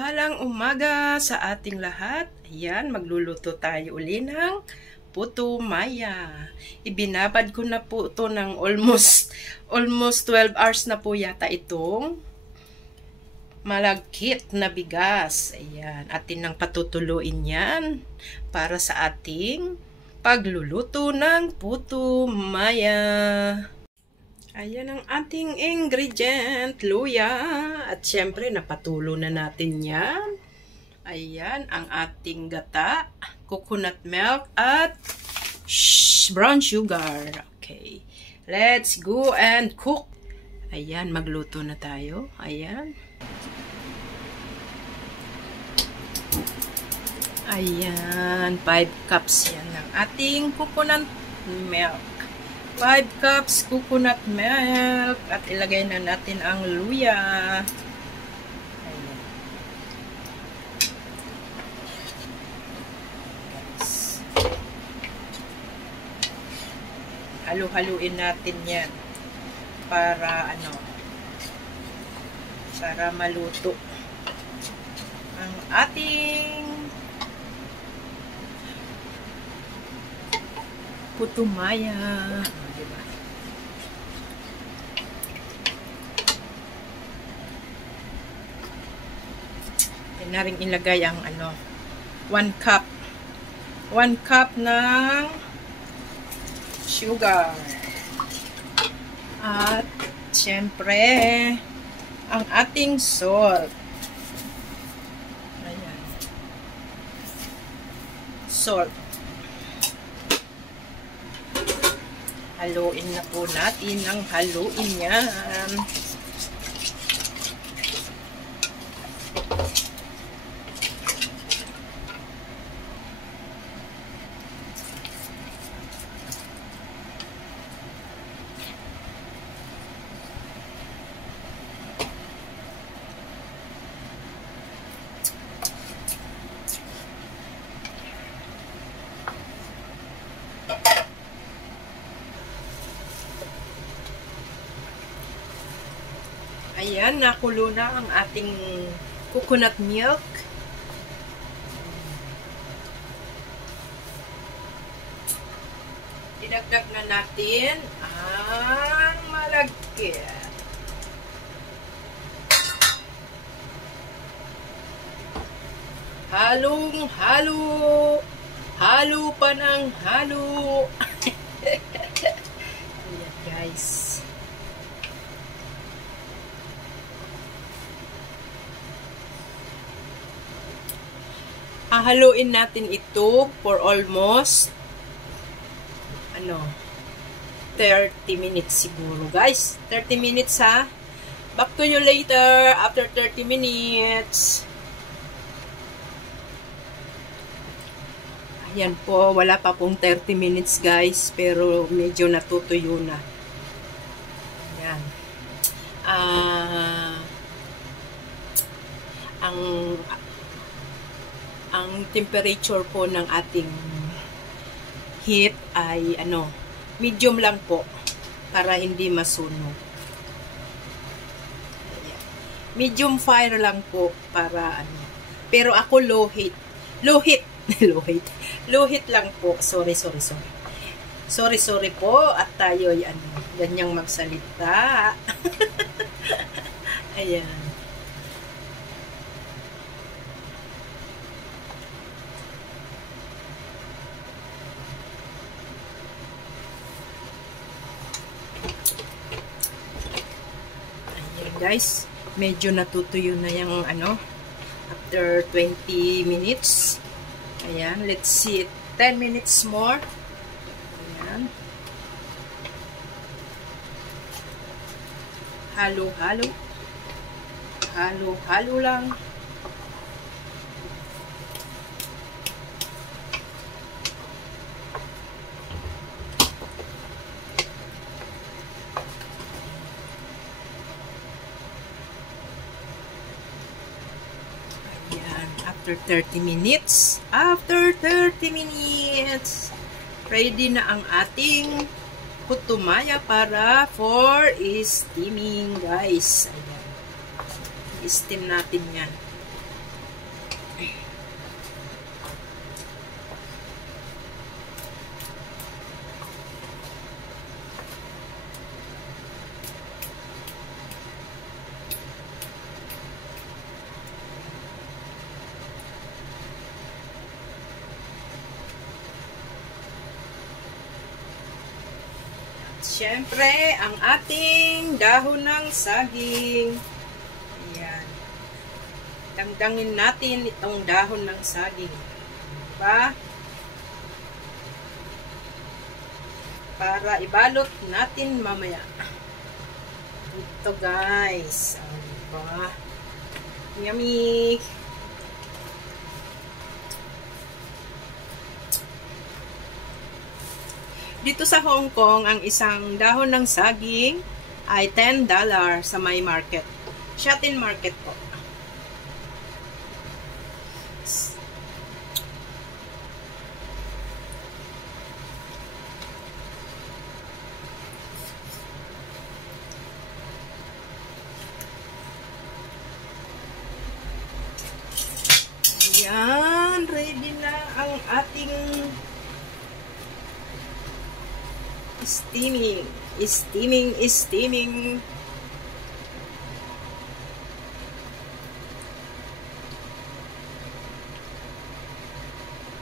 Mapagpalang umaga sa ating lahat. Ayan, magluluto tayo uli ng puto maya. Ibinabad ko na po ito ng almost 12 hours na po yata itong malagkit na bigas. Ayan, atin nang patutuluin yan para sa ating pagluluto ng puto maya. Ayan ang ating ingredient, luya. At syempre, napatulo na natin yan. Ayan, ang ating gata, coconut milk, at brown sugar. Okay, let's go and cook. Ayan, magluto na tayo. Ayan. Ayan, 5 cups yan ng ating coconut milk. 5 cups coconut milk at ilagay na natin ang luya. Ayan. Halu-haluin natin yan para para maluto ang ating puto maya. Diba? Yan na rin ilagay ang 1 cup. 1 cup ng sugar. At syempre, ang ating salt. Ayan. Salt. Haluin na po natin ang haluin yan. Ayan, nakulo na ang ating coconut milk. Idagdag na natin ang malagkit. Halong-halo. Halo pa ng halo. Ayan, guys. Haluin natin ito for almost 30 minutes siguro, guys. 30 minutes ha. Back to you later after 30 minutes. Ayan po, wala pa pong 30 minutes, guys, pero medyo natutuyo na. Ayan. Ang temperature po ng ating heat ay medium lang po para hindi masunog. Medium fire lang po para pero ako low heat lang po. Sorry po at tayo ay ganyang magsalita. Ayan. Guys, medyo natutuyo na yung after 20 minutes. Ayan, let's see it. 10 minutes more. Ayan. Halo-halo. Halo-halo lang. After 30 minutes, ready na ang ating puto maya para for steaming, guys. Ayan. I-steam natin yan. syempre, ang ating dahon ng saging. Ayan. Dangdangin natin itong dahon ng saging. Diba? Para ibalot natin mamaya. Ito guys. Diba? Yummy! Dito sa Hong Kong, ang isang dahon ng saging ay $10 sa may market. Shatin Market po. Yan, ready na ang ating steaming.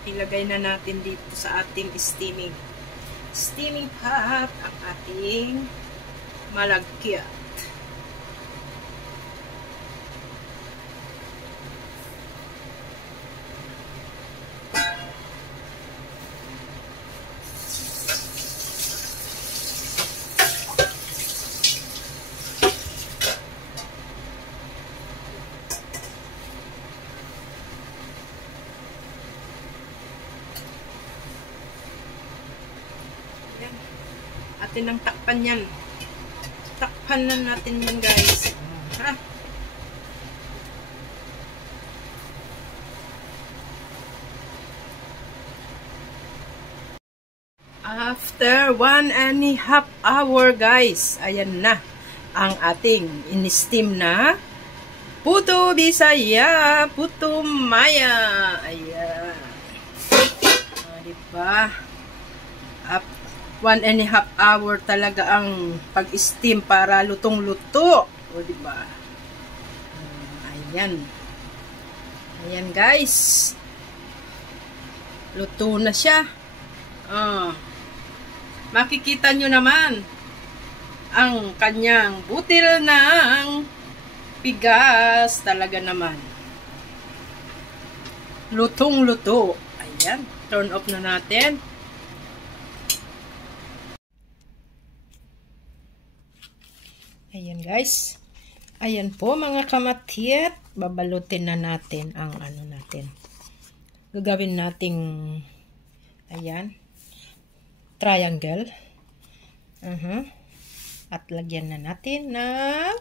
Ilagay na natin dito sa ating steaming pot ang ating malagkit. Atin ang takpan yan. Takpan na natin yan guys. Ha? After 1.5 hour guys, ayan na ang ating in-steam na puto Bisaya, puto Maya. Ayan. Diba? 1.5 hour talaga ang pag-steam para lutong-luto. O, diba? Ayan. Ayan, guys. Luto na siya. Makikita nyo naman ang kanyang butil ng bigas. Talaga naman. Lutong-luto. Ayan. Turn off na natin. Ayan guys. Ayan po mga kamatit. Babalutin na natin ang ano natin. Gagawin nating ayan. Triangle. At lagyan na natin ng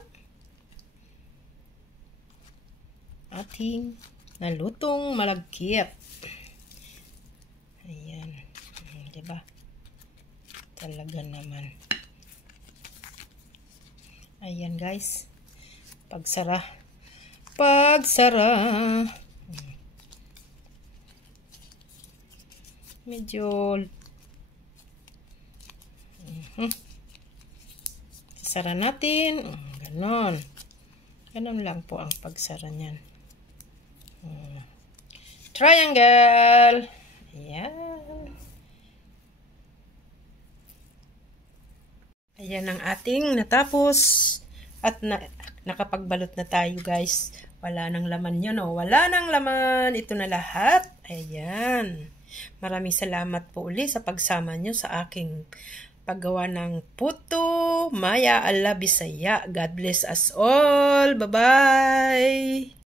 ating nalutong malagkit. Ayan. Diba? Talaga naman. Ayan guys. Pagsara. Medyo sara natin. Ganon. Ganon lang po ang pagsara niyan. Triangle. Ayan. Ayan ang ating natapos at nakapagbalot na tayo guys. Wala nang laman yun o. Wala nang laman. Ito na lahat. Ayan. Maraming salamat po uli sa pagsama nyo sa aking paggawa ng puto Maya ala Bisaya. God bless us all. Bye-bye.